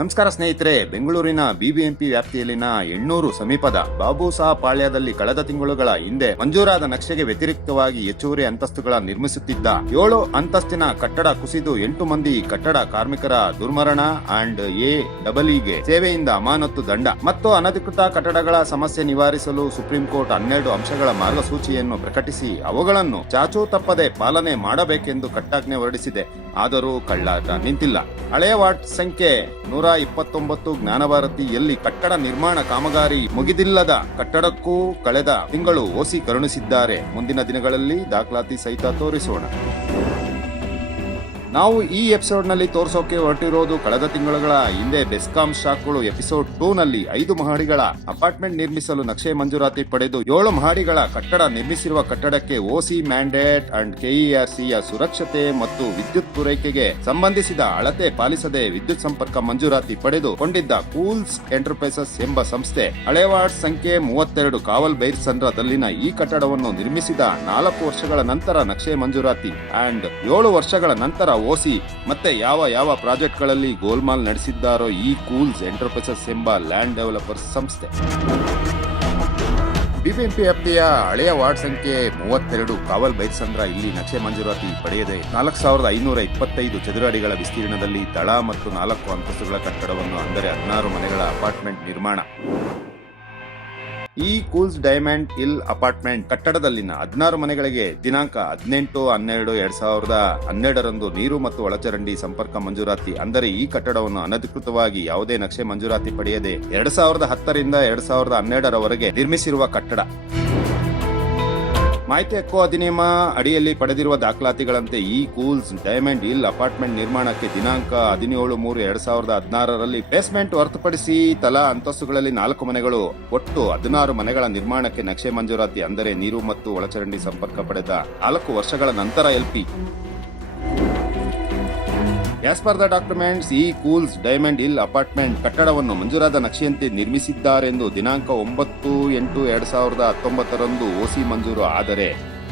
ನಮಸ್ಕಾರ ಸ್ನೇಹಿತರೆ, ಬೆಂಗಳೂರಿನ ಬಿಬಿಎಂಪಿ ವ್ಯಾಪ್ತಿಯಲ್ಲಿನ ಎಣ್ಣೂರು ಸಮೀಪದ ಬಾಬುಸಾ ಪಾಳ್ಯದಲ್ಲಿ ಕಳೆದ ತಿಂಗಳುಗಳ ಹಿಂದೆ ಮಂಜೂರಾದ ನಕ್ಷೆಗೆ ವ್ಯತಿರಿಕ್ತವಾಗಿ ಹೆಚ್ಚುವರಿ ಅಂತಸ್ತುಗಳ ನಿರ್ಮಿಸುತ್ತಿದ್ದ ಏಳು ಅಂತಸ್ತಿನ ಕಟ್ಟಡ ಕುಸಿದು ಎಂಟು ಮಂದಿ ಕಟ್ಟಡ ಕಾರ್ಮಿಕರ ದುರ್ಮರಣ ಅಂಡ್ ಎ ಡಬಲ್ಇಗೆ ಸೇವೆಯಿಂದ ಅಮಾನತ್ತು ದಂಡ ಮತ್ತು ಅನಧಿಕೃತ ಕಟ್ಟಡಗಳ ಸಮಸ್ಯೆ ನಿವಾರಿಸಲು ಸುಪ್ರೀಂ ಕೋರ್ಟ್ ಹನ್ನೆರಡು ಅಂಶಗಳ ಮಾರ್ಗಸೂಚಿಯನ್ನು ಪ್ರಕಟಿಸಿ ಅವುಗಳನ್ನು ಚಾಚೂ ತಪ್ಪದೆ ಪಾಲನೆ ಮಾಡಬೇಕೆಂದು ಕಟ್ಟಾಜ್ಞೆ ಹೊರಡಿಸಿದೆ. ಆದರೂ ಕಳ್ಳಾಟ ನಿಂತಿಲ್ಲ. ಹಳೆಯ ವಾರ್ಡ್ ಸಂಖ್ಯೆ ನೂರ ಇಪ್ಪತ್ತೊಂಬತ್ತು ಜ್ಞಾನಭಾರತಿಯಲ್ಲಿ ಕಟ್ಟಡ ನಿರ್ಮಾಣ ಕಾಮಗಾರಿ ಮುಗಿದಿಲ್ಲದ ಕಟ್ಟಡಕ್ಕೂ ಕಳೆದ ತಿಂಗಳು ಓಸಿ ಕರುಣಿಸಿದ್ದಾರೆ. ಮುಂದಿನ ದಿನಗಳಲ್ಲಿ ದಾಖಲಾತಿ ಸಹಿತ ತೋರಿಸೋಣ. ನಾವು ಈ ಎಪಿಸೋಡ್ನಲ್ಲಿ ತೋರಿಸೋಕೆ ಹೊರಟಿರೋದು ಕಳೆದ ತಿಂಗಳುಗಳ ಹಿಂದೆ ಬೆಸ್ಕಾಂ ಶಾಕ್ಗಳು ಎಪಿಸೋಡ್ ಟೂ ನಲ್ಲಿ ಐದು ಮಹಡಿಗಳ ಅಪಾರ್ಟ್ಮೆಂಟ್ ನಿರ್ಮಿಸಲು ನಕ್ಷೆ ಮಂಜೂರಾತಿ ಪಡೆದು ಏಳು ಮಹಡಿಗಳ ಕಟ್ಟಡ ನಿರ್ಮಿಸಿರುವ ಕಟ್ಟಡಕ್ಕೆ ಓಸಿ ಮ್ಯಾಂಡೇಟ್ ಅಂಡ್ ಕೆಇಆರ್ಸಿ ಯ ಸುರಕ್ಷತೆ ಮತ್ತು ವಿದ್ಯುತ್ ಪೂರೈಕೆಗೆ ಸಂಬಂಧಿಸಿದ ಅಳತೆ ಪಾಲಿಸದೆ ವಿದ್ಯುತ್ ಸಂಪರ್ಕ ಮಂಜೂರಾತಿ ಪಡೆದು ಕೊಂಡಿದ್ದ ಕೂಲ್ಸ್ ಎಂಟರ್ಪ್ರೈಸಸ್ ಎಂಬ ಸಂಸ್ಥೆ ಹಳೆವಾರ್ಡ್ ಸಂಖ್ಯೆ ಮೂವತ್ತೆರಡು ಕಾವಲ್ ಬೈರ್ಸಂದ್ರದಲ್ಲಿನ ಈ ಕಟ್ಟಡವನ್ನು ನಿರ್ಮಿಸಿದ ನಾಲ್ಕು ವರ್ಷಗಳ ನಂತರ ನಕ್ಷೆ ಮಂಜೂರಾತಿ ಅಂಡ್ ಏಳು ವರ್ಷಗಳ ನಂತರ ಓಸಿ, ಮತ್ತೆ ಯಾವ ಯಾವ ಪ್ರಾಜೆಕ್ಟ್ಗಳಲ್ಲಿ ಗೋಲ್ಮಾಲ್ ನಡೆಸಿದ್ದಾರೋ ಈ ಕೂಲ್ಸ್ ಎಂಟರ್ಪ್ರೈಸಸ್ ಎಂಬ ಲ್ಯಾಂಡ್ ಡೆವಲಪರ್ಸ್ ಸಂಸ್ಥೆ. ಬಿಬಿಎಂಪಿ ವ್ಯಾಪ್ತಿಯ ಹಳೆಯ ವಾರ್ಡ್ ಸಂಖ್ಯೆ ಮೂವತ್ತೆರಡು. ಕಾವಲ್ ಬೈರ್ಸಂದ್ರ ಇಲ್ಲಿ ನಕ್ಷೆ ಮಂಜೂರಾತಿ ಪಡೆಯದೆ ನಾಲ್ಕು ಸಾವಿರದ ಐನೂರ ಇಪ್ಪತ್ತೈದು ಚದುರ ಅಡಿಗಳ ವಿಸ್ತೀರ್ಣದಲ್ಲಿ ತಳ ಮತ್ತು ನಾಲ್ಕು ಅಂತಸ್ತುಗಳ ಕಟ್ಟಡವನ್ನು ಅಂದರೆ ಹದಿನಾರು ಮನೆಗಳ ಅಪಾರ್ಟ್ಮೆಂಟ್ ನಿರ್ಮಾಣ. ಈ ಕೂಲ್ಸ್ ಡೈಮಂಡ್ ಇಲ್ ಅಪಾರ್ಟ್ಮೆಂಟ್ ಕಟ್ಟಡದಲ್ಲಿನ ಹದಿನಾರು ಮನೆಗಳಿಗೆ ದಿನಾಂಕ ಹದಿನೆಂಟು, ಹನ್ನೆರಡು, ಎರಡ್ ಸಾವಿರದ ಹನ್ನೆರಡರಂದು ನೀರು ಮತ್ತು ಒಳಚರಂಡಿ ಸಂಪರ್ಕ ಮಂಜೂರಾತಿ. ಅಂದರೆ ಈ ಕಟ್ಟಡವನ್ನು ಅನಧಿಕೃತವಾಗಿ ಯಾವುದೇ ನಕ್ಷೆ ಮಂಜೂರಾತಿ ಪಡೆಯದೆ ಎರಡ್ ಸಾವಿರದ ಹತ್ತರಿಂದ ಎರಡ್ ಸಾವಿರದ ಹನ್ನೆರಡರವರೆಗೆ ನಿರ್ಮಿಸಿರುವ ಕಟ್ಟಡ. ಮಾಹಿತಿ ಹಕ್ಕು ಅಧಿನಿಯಮ ಅಡಿಯಲ್ಲಿ ಪಡೆದಿರುವ ದಾಖಲಾತಿಗಳಂತೆ ಈ ಕೂಲ್ಸ್, ಡೈಮಂಡ್ ಹಿಲ್ ಅಪಾರ್ಟ್ಮೆಂಟ್ ನಿರ್ಮಾಣಕ್ಕೆ ದಿನಾಂಕ ಹದಿನೇಳು ಮೂರು ಎರಡ್ ಸಾವಿರದ ಹದಿನಾರರಲ್ಲಿ ಬೇಸ್ಮೆಂಟ್ ಹೊರತುಪಡಿಸಿ ತಲಾ ಅಂತಸ್ತುಗಳಲ್ಲಿ ನಾಲ್ಕು ಮನೆಗಳು. ಒಟ್ಟು ಹದಿನಾರು ಮನೆಗಳ ನಿರ್ಮಾಣಕ್ಕೆ ನಕ್ಷೆ ಮಂಜೂರಾತಿ, ಅಂದರೆ ನೀರು ಮತ್ತು ಒಳಚರಂಡಿ ಸಂಪರ್ಕ ಪಡೆದ ನಾಲ್ಕು ವರ್ಷಗಳ ನಂತರ LP. As per the documents ಈ ಕೂಲ್ಸ್ ಡೈಮಂಡ್ ಹಿಲ್ ಅಪಾರ್ಟ್ಮೆಂಟ್ ಕಟ್ಟಡವನ್ನು ಮಂಜೂರಾದ ನಕ್ಷೆಯಂತೆ ನಿರ್ಮಿಸಿದ್ದಾರೆಂದು ದಿನಾಂಕ ಒಂಬತ್ತು ಎಂಟು ಎರಡ್ ಸಾವಿರದ ಹತ್ತೊಂಬತ್ತರಂದು ಓಸಿ ಮಂಜೂರು. ಆದರೆ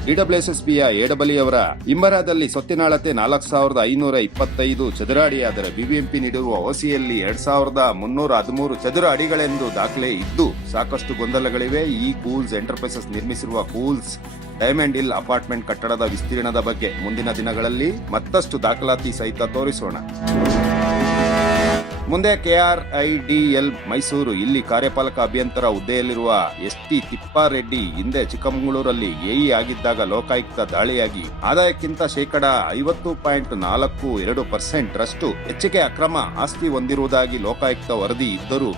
ಡಿಡಬ್ಲ್ಯೂಎಸ್ಎಸ್ಬಿಯ ಎಡಬಲಿ ಅವರ ಇಂಬರಾದಲ್ಲಿ ಸೊತ್ತಿನಾಳತೆ ನಾಲ್ಕು ಸಾವಿರದ ಐನೂರ ಇಪ್ಪತ್ತೈದು ಚದುರ ಅಡಿಯಾದರೆ ಬಿಬಿಎಂಪಿ ನೀಡಿರುವ ಓಸಿಯಲ್ಲಿ ಎರಡ್ ಸಾವಿರದ ಮುನ್ನೂರ ಹದಿಮೂರು ಚದುರ ಅಡಿಗಳೆಂದು ದಾಖಲೆ ಇದ್ದು, ಸಾಕಷ್ಟು ಗೊಂದಲಗಳಿವೆ. ಈ ಕೂಲ್ಸ್ ಎಂಟರ್ಪ್ರೈಸಸ್ ನಿರ್ಮಿಸಿರುವ ಕೂಲ್ಸ್ ಡೈಮಂಡ್ ಹಿಲ್ ಅಪಾರ್ಟ್ಮೆಂಟ್ ಕಟ್ಟಡದ ವಿಸ್ತೀರ್ಣದ ಬಗ್ಗೆ ಮುಂದಿನ ದಿನಗಳಲ್ಲಿ ಮತ್ತಷ್ಟು ದಾಖಲಾತಿ ಸಹಿತ ತೋರಿಸೋಣ. ಮುಂದೆ ಕೆಆರ್ಐಡಿಎಲ್ ಮೈಸೂರು, ಇಲ್ಲಿ ಕಾರ್ಯಪಾಲಕ ಅಭಿಯಂತರ ಹುದ್ದೆಯಲ್ಲಿರುವ ಎಸ್ ಟಿ ತಿಪ್ಪಾರೆಡ್ಡಿ ಹಿಂದೆ ಚಿಕ್ಕಮಗಳೂರಲ್ಲಿ ಎಇ ಆಗಿದ್ದಾಗ ಲೋಕಾಯುಕ್ತ ದಾಳಿಯಾಗಿ ಆದಾಯಕ್ಕಿಂತ ಶೇಕಡ ಐವತ್ತು ಪಾಯಿಂಟ್ ನಾಲ್ಕು ಎರಡು ಪರ್ಸೆಂಟ್ ರಷ್ಟು ಹೆಚ್ಚಿಗೆ ಅಕ್ರಮ ಆಸ್ತಿ ಹೊಂದಿರುವುದಾಗಿ ಲೋಕಾಯುಕ್ತ ವರದಿ ಇದ್ದರೂ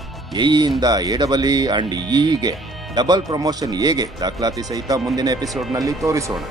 ಎಇಯಿಂದ ಎಡಬಲಿ ಅಂಡ್ ಇಗೆ ಡಬಲ್ ಪ್ರಮೋಷನ್ ಹೇಗೆ ದಾಖಲಾತಿ ಸಹಿತ ಮುಂದಿನ ಎಪಿಸೋಡ್ನಲ್ಲಿ ತೋರಿಸೋಣ.